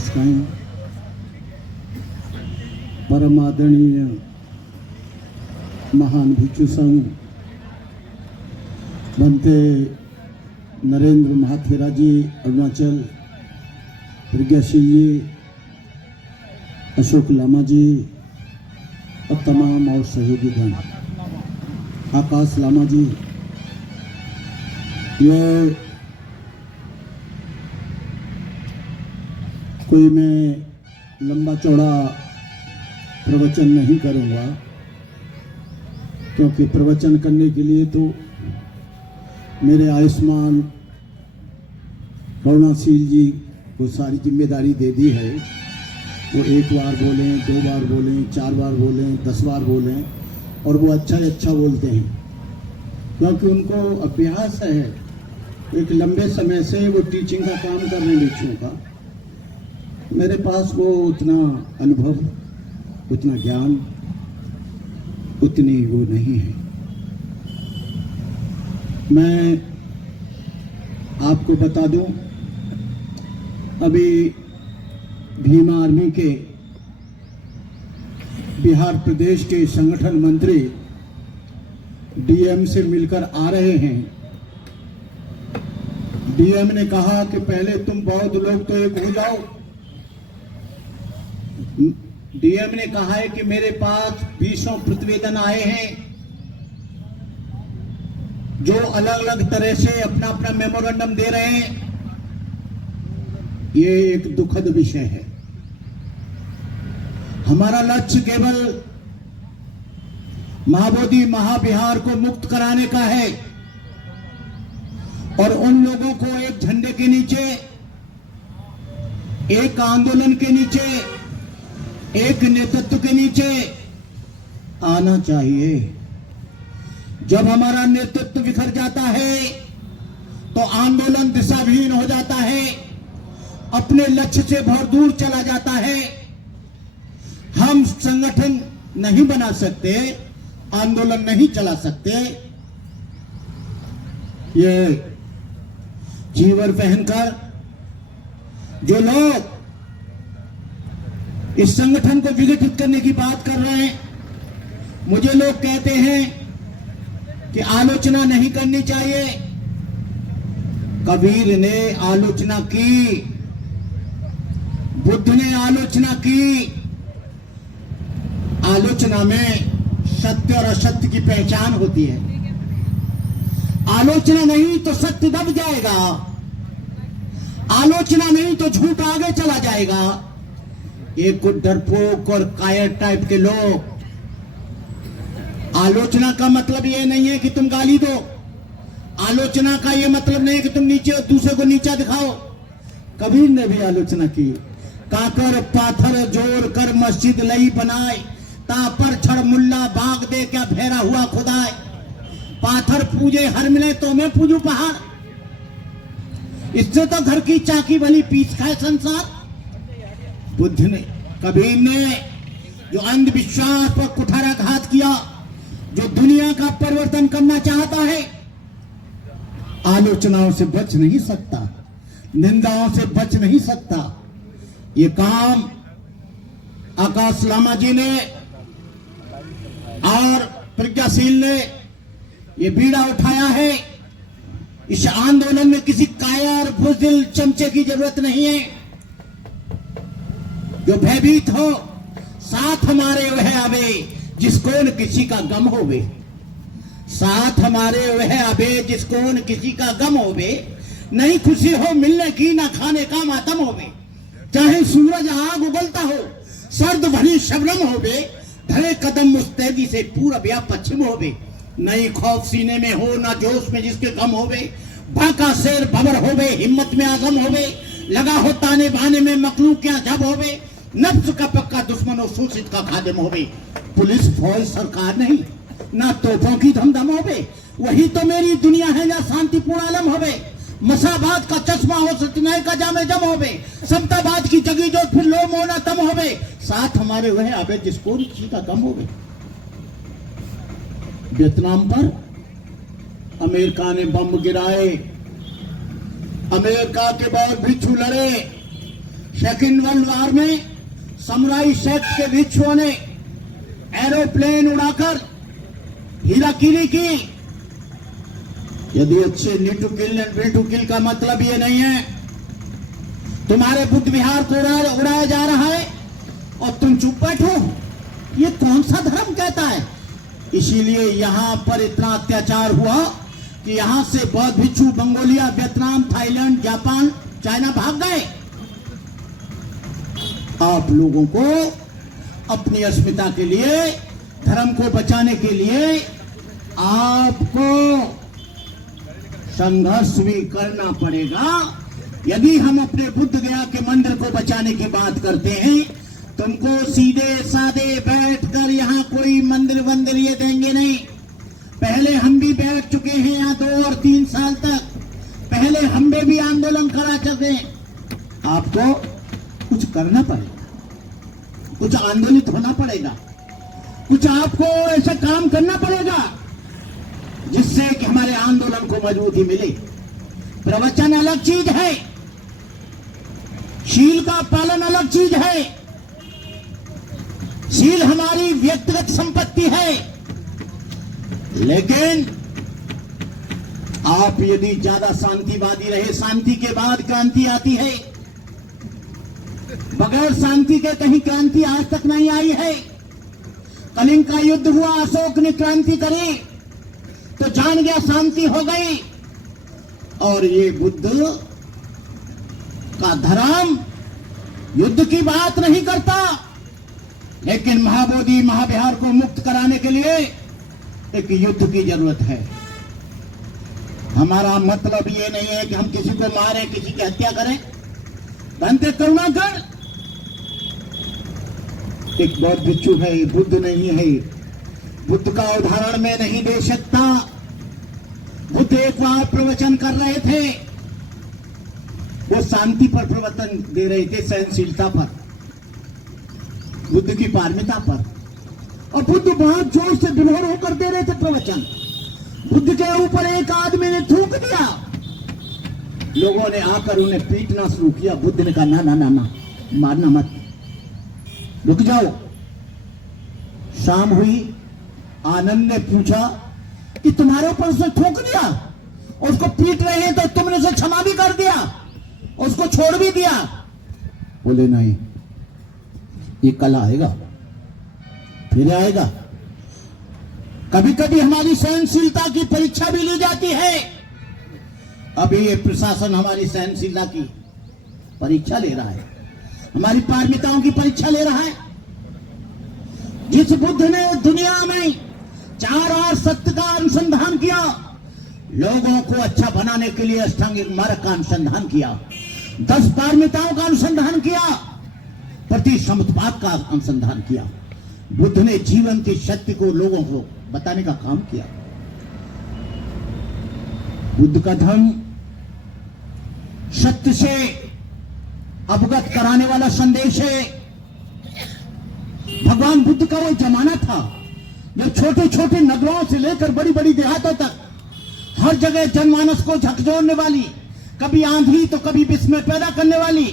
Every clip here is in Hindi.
उपासकाएं, परम आदरणीय महान भिक्षु संघ बनते नरेंद्र महाथेरा जी अरुणाचल, प्रज्ञाशील जी, अशोक लामा जी और तमाम और सहयोगी गण, आकाश लामा जी, ये कोई मैं लंबा चौड़ा प्रवचन नहीं करूंगा, क्योंकि प्रवचन करने के लिए तो मेरे आयुष्मान करुणाशील जी को सारी जिम्मेदारी दे दी है। वो एक बार बोलें, 2 बार बोलें, 4 बार बोलें, 10 बार बोलें, और वो अच्छा बोलते हैं, क्योंकि उनको अभ्यास है एक लंबे समय से वो टीचिंग का काम कर रहे हैं भिक्षुओं का। मेरे पास वो उतना अनुभव, उतना ज्ञान, उतनी वो नहीं है। मैं आपको बता दूं, अभी भीमा आर्मी के बिहार प्रदेश के संगठन मंत्री डीएम से मिलकर आ रहे हैं। डीएम ने कहा कि पहले तुम बौद्ध लोग तो एक हो जाओ। डीएम ने कहा है कि मेरे पास 20 प्रतिवेदन आए हैं जो अलग अलग तरह से अपना अपना मेमोरेंडम दे रहे हैं। ये एक दुखद विषय है। हमारा लक्ष्य केवल महाबोधि महाविहार को मुक्त कराने का है, और उन लोगों को एक झंडे के नीचे, एक आंदोलन के नीचे, एक नेतृत्व के नीचे आना चाहिए। जब हमारा नेतृत्व बिखर जाता है तो आंदोलन दिशाविहीन हो जाता है, अपने लक्ष्य से बहुत दूर चला जाता है। हम संगठन नहीं बना सकते, आंदोलन नहीं चला सकते। ये जीवर पहनकर जो लोग इस संगठन को विघटित करने की बात कर रहे हैं, मुझे लोग कहते हैं कि आलोचना नहीं करनी चाहिए। कबीर ने आलोचना की, बुद्ध ने आलोचना की। आलोचना में सत्य और असत्य की पहचान होती है। आलोचना नहीं तो सत्य दब जाएगा, आलोचना नहीं तो झूठ आगे चला जाएगा। एक डरपोक और कायर टाइप के लोग, आलोचना का मतलब ये नहीं है कि तुम गाली दो, आलोचना का ये मतलब नहीं है कि तुम नीचे दूसरे को नीचा दिखाओ। कबीर ने भी आलोचना की। काकर पाथर जोर कर मस्जिद लई बनाए, ता पर छड़ मुल्ला बाग दे क्या फेरा हुआ खुदाए। पाथर पूजे हर मिले तो मैं पूजू पहाड़। इससे तो घर की चाकी भली पीस खाए संसार। बुद्ध ने, कबीर ने जो अंधविश्वास पर कुठाराघात किया, जो दुनिया का परिवर्तन करना चाहता है, आलोचनाओं से बच नहीं सकता, निंदाओं से बच नहीं सकता। ये काम आकाश लामा जी ने और प्रज्ञाशील ने ये बीड़ा उठाया है। इस आंदोलन में किसी कायर बुज़दिल चमचे की जरूरत नहीं है। जो भयभीत हो, साथ हमारे वह आवे जिसको न किसी का गम होवे। साथ हमारे वह आवे जिसको न किसी का गम होवे। नहीं खुशी हो मिलने की, ना खाने का मातम होवे। चाहे सूरज आग उगलता हो, सर्द भरी शबनम होवे। धरे कदम मुस्तैदी से पूरब या पश्चिम होवे। नई खौफ सीने में हो, ना जोश में जिसके कम होवे। बाका शेर भवर होवे, हिम्मत में आजम होवे। लगा हो ताने बाने में मखलूक क्या जब होवे। नफ्स का पक्का दुश्मन और शोषित का खादिम होवे। पुलिस फौज सरकार नहीं, ना तोपों की धमधम होवे। वही तो मेरी दुनिया है जहाँ शांतिपूर्ण आलम होवे। मसाबाद का चश्मा हो, सत्यनारायण का जामे जम होवे। समताबाद की जगी जो फिर लो मोना तम होवे। साथ हमारे वह आवे जिसको किसी का कम होवे। वियतनाम पर अमेरिका ने बम गिराए, अमेरिका के बहुत भिक्षु लड़े, सेकेंड वर्ल्ड वॉर में समुराई सेक्ट के भिक्षुओं ने एरोप्लेन उड़ाकर हीराकीरी की। यदि अच्छे need to kill and will to kill का मतलब ये नहीं है तुम्हारे बुद्ध विहार को उड़ाया जा रहा है और तुम चुप बैठो, ये कौन सा धर्म कहता है? इसीलिए यहां पर इतना अत्याचार हुआ कि यहां से बौद्ध भिक्षु Mongolia, Vietnam, Thailand, Japan, China भाग गए। आप लोगों को अपनी अस्मिता के लिए, धर्म को बचाने के लिए आपको संघर्ष भी करना पड़ेगा। यदि हम अपने बुद्ध गया के मंदिर को बचाने की बात करते हैं, तुमको सीधे साधे बैठकर यहाँ कोई मंदिर वंदिर ये देंगे नहीं। पहले हम भी बैठ चुके हैं यहाँ 2 और 3 साल तक, पहले हम भी आंदोलन करा चुके। आपको कुछ करना पड़ेगा, कुछ आंदोलित होना पड़ेगा, कुछ आपको ऐसा काम करना पड़ेगा जिससे कि हमारे आंदोलन को मजबूती मिले। प्रवचन अलग चीज है, शील का पालन अलग चीज है। शील हमारी व्यक्तिगत संपत्ति है, लेकिन आप यदि ज्यादा शांतिवादी रहे, शांति के बाद क्रांति आती है। बगैर शांति के कहीं क्रांति आज तक नहीं आई है। कलिंग का युद्ध हुआ, अशोक ने क्रांति करी तो जान गया शांति हो गई। और ये बुद्ध का धर्म युद्ध की बात नहीं करता, लेकिन महाबोधि महाविहार को मुक्त कराने के लिए एक युद्ध की जरूरत है। हमारा मतलब ये नहीं है कि हम किसी को मारें, किसी की हत्या करें। बनते करुणा कर, एक बौद्ध भिक्षु है, बुद्ध नहीं है। बुद्ध का उदाहरण मैं नहीं दे सकता। बुद्ध एक बार प्रवचन कर रहे थे, वो शांति पर प्रवचन दे रहे थे, सहनशीलता पर, बुद्ध की पारमिता पर। और बुद्ध बहुत जोर से विभोर होकर दे रहे थे प्रवचन। बुद्ध के ऊपर एक आदमी ने थूक दिया, लोगों ने आकर उन्हें पीटना शुरू किया। बुद्ध ने कहा ना ना ना ना, मारना मत, रुक जाओ। शाम हुई, आनंद ने पूछा कि तुम्हारे ऊपर उसने थूक दिया, उसको पीट रहे हैं तो तुमने उसे क्षमा भी कर दिया, उसको छोड़ भी दिया? बोले नहीं, ये कल आएगा, फिर आएगा। कभी कभी हमारी सहनशीलता की परीक्षा भी ली जाती है। अभी ये प्रशासन हमारी सहनशीलता की परीक्षा ले रहा है, हमारी पारमिताओं की परीक्षा ले रहा है। जिस बुद्ध ने दुनिया में 4 और सत्य का अनुसंधान किया, लोगों को अच्छा बनाने के लिए अष्टांगिक मार्ग का अनुसंधान किया, 10 पारमिताओं का अनुसंधान किया, प्रति समुत्पाद का अनुसंधान किया, बुद्ध ने जीवन के सत्य को लोगों को बताने का काम किया। बुद्ध का धर्म सत्य से अवगत कराने वाला संदेश है। भगवान बुद्ध का वो जमाना था जब छोटे छोटे नगरों से लेकर बड़ी बड़ी देहातों तक हर जगह जनमानस को झकझोरने वाली, कभी आंधी तो कभी विस्मय पैदा करने वाली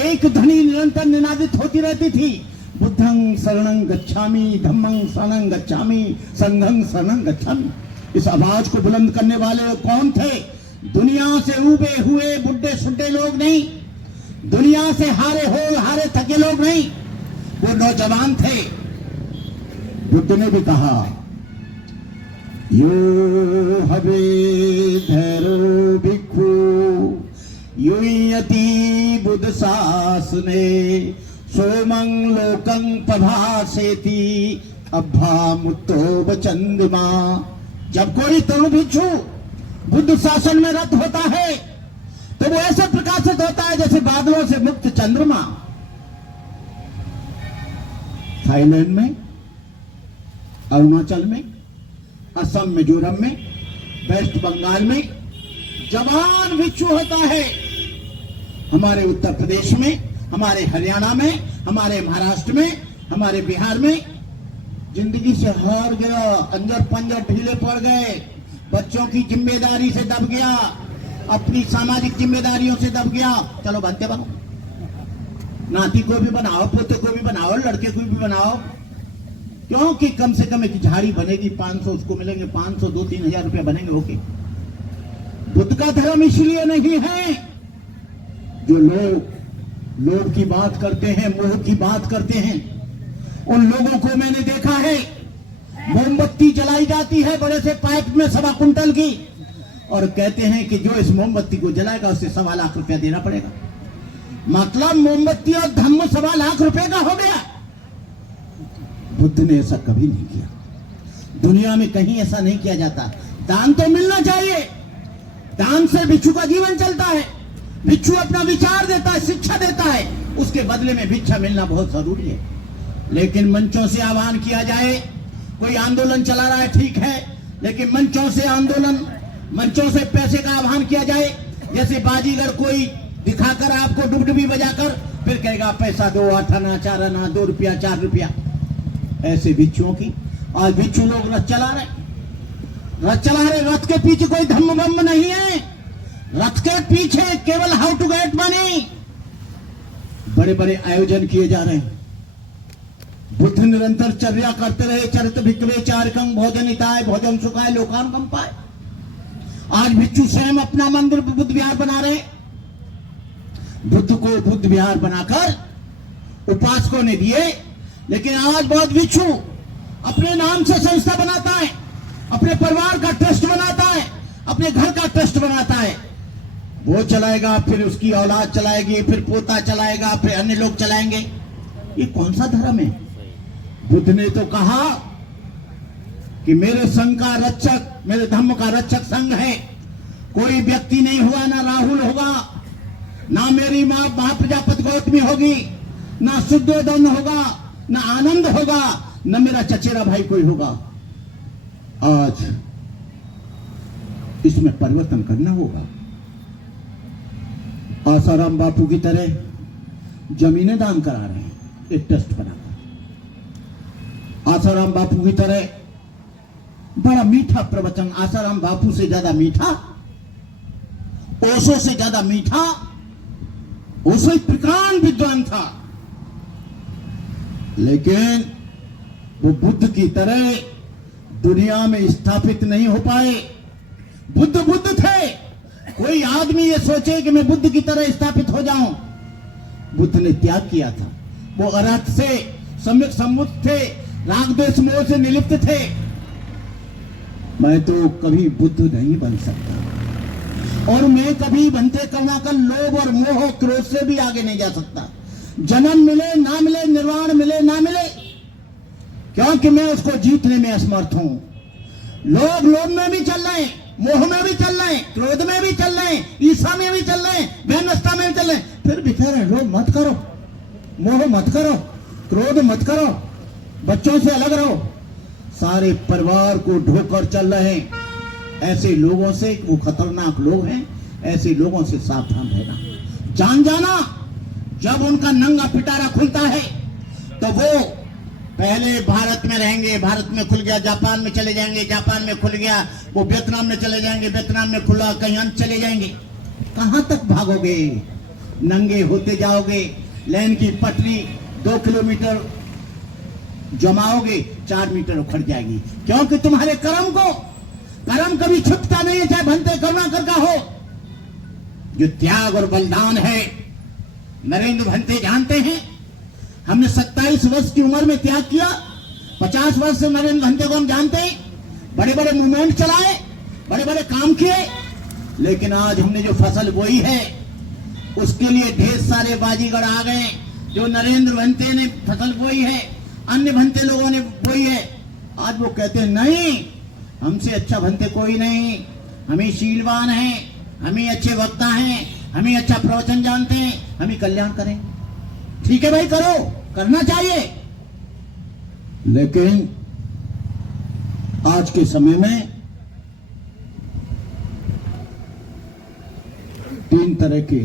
एक ध्वनि निरंतर निनादित होती रहती थी, बुद्धं शरणं गच्छामि, धम्मं शरणं गच्छामि, संघं शरणं गच्छामि। इस आवाज को बुलंद करने वाले लोग कौन थे? दुनिया से उबे हुए बुड्ढे सुड्ढे लोग नहीं, दुनिया से हारे थके लोग नहीं, वो नौजवान थे। बुद्ध ने भी कहा, यो हवे धैर्यो भिक्खु युयति बुद्ध शासने सोमं लोकं प्रभासेति अभा मुक्तो बचंद्रमा। जब कोई तरुण भिक्षु बुद्ध शासन में रत होता है तो वो ऐसे प्रकाशित होता है जैसे बादलों से मुक्त चंद्रमा। थाईलैंड में, अरुणाचल में, असम, मिजोरम में, वेस्ट बंगाल में जवान भिक्षु होता है। हमारे उत्तर प्रदेश में, हमारे हरियाणा में, हमारे महाराष्ट्र में, हमारे बिहार में जिंदगी से हार गया, अंजर पंजर ढीले पड़ गए, बच्चों की जिम्मेदारी से दब गया, अपनी सामाजिक जिम्मेदारियों से दब गया। चलो बनते बनो, नाती को भी बनाओ, पोते को भी बनाओ, लड़के को भी बनाओ, क्योंकि कम से कम एक झाड़ी बनेगी, 500 उसको मिलेंगे, 500 2-3 हजार रुपया बनेंगे। ओके, बुद्ध का धर्म इसलिए नहीं है। जो लोग की बात करते हैं, मोह की बात करते हैं, उन लोगों को मैंने देखा है, मोमबत्ती जलाई जाती है बड़े से पाइप में 1.25 कुंटल की, और कहते हैं कि जो इस मोमबत्ती को जलाएगा उसे 1.25 लाख रुपया देना पड़ेगा। मतलब मोमबत्ती और धम्म 1.25 लाख रुपए का हो गया। बुद्ध ने ऐसा कभी नहीं किया, दुनिया में कहीं ऐसा नहीं किया जाता। दान तो मिलना चाहिए, दान से भिक्षु का जीवन चलता है। भिक्षु अपना विचार देता है, शिक्षा देता है, उसके बदले में भिक्षा मिलना बहुत जरूरी है। लेकिन मंचों से आह्वान किया जाए, कोई आंदोलन चला रहा है ठीक है, लेकिन मंचों से आंदोलन, मंचों से पैसे का आह्वान किया जाए, जैसे बाजीगर कोई दिखाकर आपको डुबडुबी बजाकर फिर कहेगा पैसा दो, 8 आना 4 आना, 2 रुपया 4 रुपया, ऐसे भिक्षुओं की। आज भिक्षु लोग रथ चला रहे, रथ के पीछे कोई धम्म बम्म नहीं है, रथ के पीछे केवल हाउ टू गेट मनी, बड़े बड़े आयोजन किए जा रहे हैं। बुद्ध निरंतर चर्या करते रहे, चरित भिक्खवे चारकं भोजन हिताय भोजन सुखाय लोकान कंपाय। आज भिक्षु स्वयं अपना मंदिर बुद्ध विहार बना रहे, बुद्ध को बुद्ध विहार बनाकर उपासकों ने दिए। लेकिन आज बहुत भिक्षु अपने नाम से संस्था बनाता है, अपने परिवार का ट्रस्ट बनाता है, अपने घर का ट्रस्ट बनाता है। वो चलाएगा, फिर उसकी औलाद चलाएगी, फिर पोता चलाएगा, फिर अन्य लोग चलाएंगे। ये कौन सा धर्म है? बुद्ध ने तो कहा कि मेरे संघ का रक्षक, मेरे धर्म का रक्षक संघ है। कोई व्यक्ति नहीं हुआ, ना राहुल होगा, ना मेरी मां महाप्रजापति गौतमी होगी, ना शुद्धोदन होगा, ना आनंद होगा, न मेरा चचेरा भाई कोई होगा। आज इसमें परिवर्तन करना होगा। आसाराम बापू की तरह जमीनें दान करा रहे हैं, एक ट्रस्ट बनाकर। आसाराम बापू की तरह बड़ा मीठा प्रवचन, आसाराम बापू से ज्यादा मीठा, ओशो से ज्यादा मीठा। ओशो एक प्रकांड विद्वान था, लेकिन वो बुद्ध की तरह दुनिया में स्थापित नहीं हो पाए। बुद्ध थे। कोई आदमी ये सोचे कि मैं बुद्ध की तरह स्थापित हो जाऊं, बुद्ध ने त्याग किया था। वो अरहत से सम्यक सम्बुद्ध थे, राग द्वेष मोह से निलिप्त थे। मैं तो कभी बुद्ध नहीं बन सकता, और मैं कभी बनते करुणाकर लोभ और मोह क्रोध से भी आगे नहीं जा सकता। जन्म मिले ना मिले, निर्वाण मिले ना मिले, क्योंकि मैं उसको जीतने में असमर्थ हूं। लोभ में भी चल रहे हैं, मोह में भी चल रहे हैं, क्रोध में भी चल रहे हैं, ईर्ष्या में भी चल रहे हैं, वैनस्ता में भी चल रहे हैं, फिर भी कह रहे हैं लोभ मत करो, मोह मत करो, क्रोध मत करो, बच्चों से अलग रहो। सारे परिवार को ढोकर चल रहे हैं। ऐसे लोगों से, वो खतरनाक लोग हैं, ऐसे लोगों से सावधान रहना, जान जाना। जब उनका नंगा पिटारा खुलता है तो वो पहले भारत में रहेंगे, भारत में खुल गया, जापान में चले जाएंगे, जापान में खुल गया, वो वियतनाम में चले जाएंगे, वियतनाम में खुला, कहीं अन्य चले जाएंगे। कहां तक भागोगे? नंगे होते जाओगे, लाइन की पटरी 2 किलोमीटर जमाओगे, 4 मीटर उखड़ जाएगी, क्योंकि तुम्हारे कर्म कभी छुपता नहीं है, चाहे भंते करुणाकर का हो। जो त्याग और बलिदान है, नरेंद्र भंते जानते हैं। हमने 27 वर्ष की उम्र में त्याग किया, 50 वर्ष से नरेंद्र भंते को हम जानते हैं। बड़े बड़े मूवमेंट चलाए, बड़े बड़े काम किए, लेकिन आज हमने जो फसल बोई है उसके लिए ढेर सारे बाजीगर आ गए। जो नरेंद्र भंते ने फसल बोई है, अन्य भंते लोगों ने बोई है, आज वो कहते हैं नहीं, हमसे अच्छा भंते कोई नहीं, हम ही शीलवान हैं, हम ही अच्छे वक्ता हैं, हम ही अच्छा प्रवचन जानते हैं, हम ही कल्याण करें। ठीक है भाई, करो, करना चाहिए। लेकिन आज के समय में 3 तरह के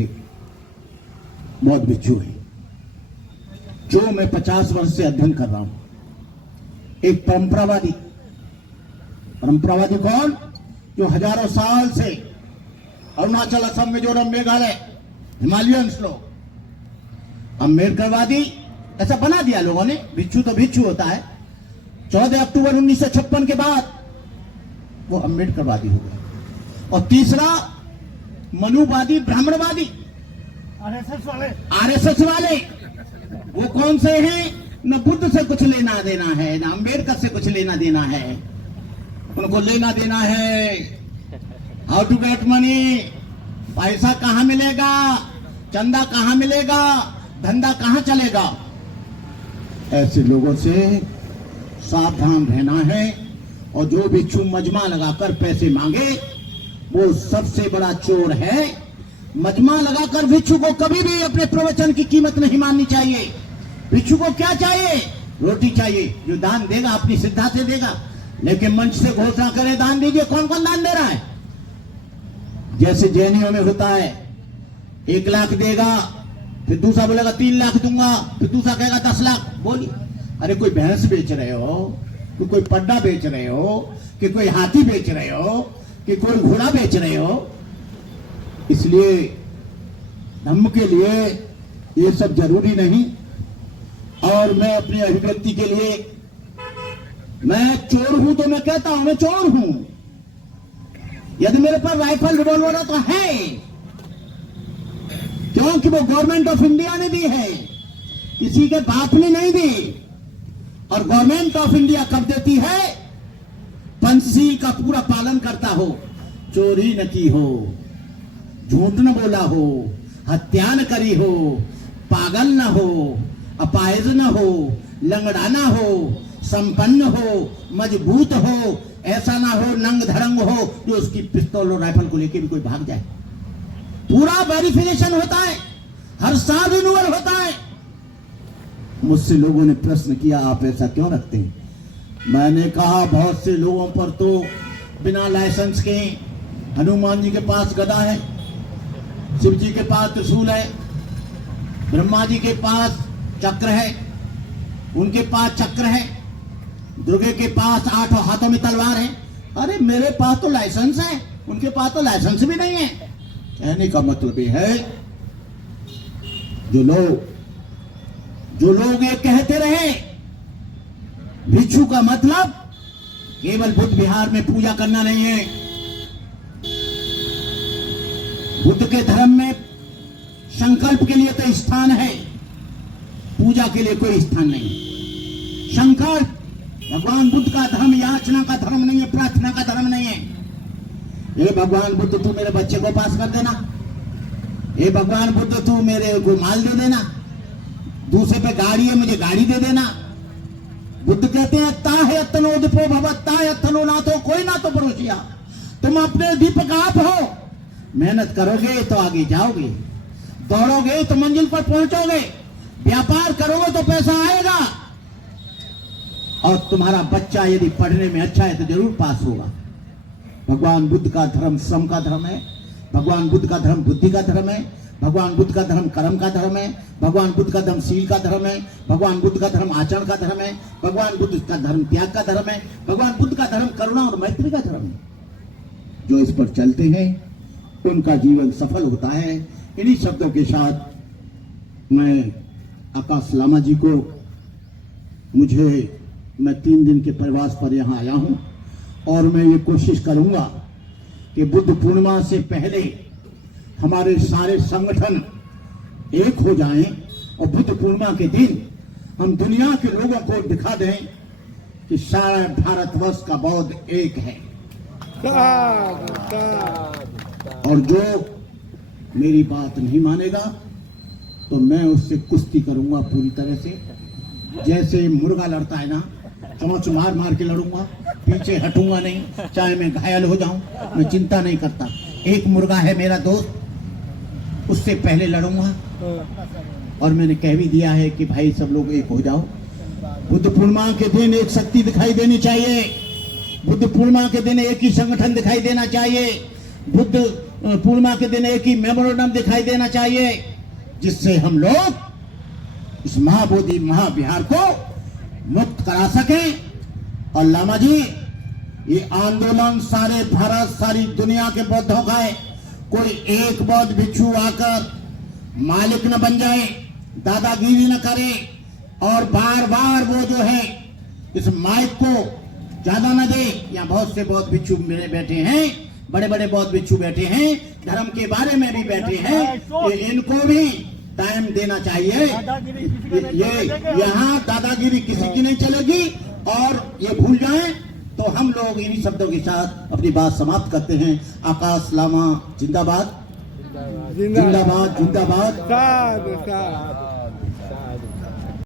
बौद्ध भिक्षु हैं, जो मैं 50 वर्ष से अध्ययन कर रहा हूं। एक परंपरावादी कौन? जो हजारों साल से अरुणाचल, असम, मिजोरम, मेघालय, हिमालयंस लोग, अम्बेडकरवादी ऐसा बना दिया लोगों ने, भिक्षु तो भिक्षु होता है। 14 अक्टूबर 1956 के बाद वो अम्बेडकरवादी हो गए। और तीसरा मनुवादी, ब्राह्मणवादी, आरएसएस वाले। वो कौन से हैं? न बुद्ध से कुछ लेना देना है, न अम्बेडकर से कुछ लेना देना है। उनको लेना देना है हाउ टू गेट मनी, पैसा कहां मिलेगा, चंदा कहां मिलेगा, धंधा कहां चलेगा। ऐसे लोगों से सावधान रहना है। और जो भिक्षु मजमा लगाकर पैसे मांगे वो सबसे बड़ा चोर है। मजमा लगाकर भिक्षु को कभी भी अपने प्रवचन की कीमत नहीं माननी चाहिए। भिक्षु को क्या चाहिए? रोटी चाहिए। जो दान देगा अपनी श्रद्धा से देगा, लेकिन मंच से घोषणा करे दान दीजिए। कौन कौन दान दे रहा है? जैसे जैनियों में होता है, 1 लाख देगा, फिर दूसरा बोलेगा 3 लाख दूंगा, फिर दूसरा कहेगा 10 लाख। बोलिए, अरे कोई भैंस बेच रहे हो, कि कोई पड्डा बेच रहे हो, कि कोई हाथी बेच रहे हो, कि कोई घोड़ा बेच रहे हो? इसलिए धर्म के लिए ये सब जरूरी नहीं। और मैं अपनी अभिव्यक्ति के लिए, मैं चोर हूं तो मैं कहता हूं मैं चोर हूं। यदि मेरे पास राइफल रिवॉल्वर है तो है, क्योंकि वो गवर्नमेंट ऑफ इंडिया ने दी है, किसी के बाप ने नहीं दी। और गवर्नमेंट ऑफ इंडिया कब देती है? पंछी का पूरा पालन करता हो, चोरी न की हो, झूठ न बोला हो, हत्या न करी हो, पागल न हो, अपाहिज न हो, लंगड़ा न हो, संपन्न हो, मजबूत हो, ऐसा ना हो नंग धड़ंग हो जो उसकी पिस्तौल और राइफल को लेकर भी कोई भाग जाए। पूरा वेरिफिकेशन होता है, हर साल रिन्यूअल होता है। मुझसे लोगों ने प्रश्न किया, आप ऐसा क्यों रखते हैं? मैंने कहा, बहुत से लोगों पर तो बिना लाइसेंस के, हनुमान जी के पास गदा है, शिव जी के पास त्रिशूल है, ब्रह्मा जी के पास चक्र है, उनके पास चक्र है, दुर्गे के पास 8 हाथों में तलवार है। अरे मेरे पास तो लाइसेंस है, उनके पास तो लाइसेंस भी नहीं है। कहने का मतलब ये है, जो लोग ये कहते रहे भिक्षु का मतलब केवल बुद्ध विहार में पूजा करना नहीं है। बुद्ध के धर्म में संकल्प के लिए तो स्थान है, पूजा के लिए कोई स्थान नहीं। संकल्प, भगवान बुद्ध का धर्म याचना का धर्म नहीं है, प्रार्थना का धर्म नहीं है। हे भगवान बुद्ध तू मेरे बच्चे को पास कर देना, हे भगवान बुद्ध तू मेरे को माल दे देना, दूसरे पे गाड़ी है मुझे गाड़ी दे देना। बुद्ध कहते हैं ताहे तनोदपो भवत ताहे तनो ना तो कोई ना तो पड़ोसिया, तुम अपने दीपक आप हो। मेहनत करोगे तो आगे जाओगे, दौड़ोगे तो मंजिल पर पहुंचोगे, व्यापार करोगे तो पैसा आएगा। और तुम्हारा बच्चा यदि पढ़ने में अच्छा है तो जरूर पास होगा। भगवान बुद्ध का धर्म श्रम का धर्म है, भगवान बुद्ध का धर्म बुद्धि का धर्म है, भगवान बुद्ध का धर्म कर्म का धर्म है, भगवान बुद्ध का धर्म शील का धर्म है, भगवान बुद्ध का धर्म आचरण का धर्म है, भगवान बुद्ध का धर्म त्याग का धर्म है, भगवान बुद्ध का धर्म करुणा और मैत्री का धर्म है। जो इस पर चलते हैं उनका जीवन सफल होता है। इन्हीं शब्दों के साथ मैं आकाश लामा जी को, मैं 3 दिन के प्रवास पर यहाँ आया हूँ और मैं ये कोशिश करूँगा कि बुद्ध पूर्णिमा से पहले हमारे सारे संगठन एक हो जाएं और बुद्ध पूर्णिमा के दिन हम दुनिया के लोगों को दिखा दें कि सारा भारतवर्ष का बौद्ध एक है। और जो मेरी बात नहीं मानेगा तो मैं उससे कुश्ती करूंगा पूरी तरह से। जैसे मुर्गा लड़ता है ना, चोंच मार मार के लड़ूंगा, पीछे हटूंगा नहीं, चाहे मैं घायल हो जाऊं, मैं चिंता नहीं करता। एक मुर्गा है मेरा दोस्त, उससे पहले लड़ूंगा। और मैंने कह भी दिया है कि भाई सब लोग एक हो जाओ। बुद्ध पूर्णिमा के दिन एक शक्ति दिखाई देनी चाहिए, बुद्ध पूर्णिमा के दिन एक ही संगठन दिखाई देना चाहिए, बुद्ध पूर्णिमा के दिन एक ही मेमोरेंडम दिखाई देना चाहिए, जिससे हम लोग इस महाबोधि महाविहार को मुक्त करा सकें। और लामा जी, ये आंदोलन सारे भारत सारी दुनिया के बौद्धों का है। कोई एक बौद्ध भिक्षु आकर मालिक न बन जाए, दादागिरी न करे और बार बार वो जो है इस माइक को ज्यादा न दे। यहाँ बहुत से बौद्ध भिक्षु मेरे बैठे हैं, बड़े बड़े बौद्ध भिक्षु बैठे हैं, धर्म के बारे में भी बैठे हैं, इनको भी टाइम देना चाहिए। ये यहाँ दादागिरी किसी की नहीं चलेगी और ये भूल जाएं तो हम लोग इन्हीं शब्दों के साथ अपनी बात समाप्त करते हैं। आकाश लामा जिंदाबाद, जिंदाबाद, जिंदाबाद।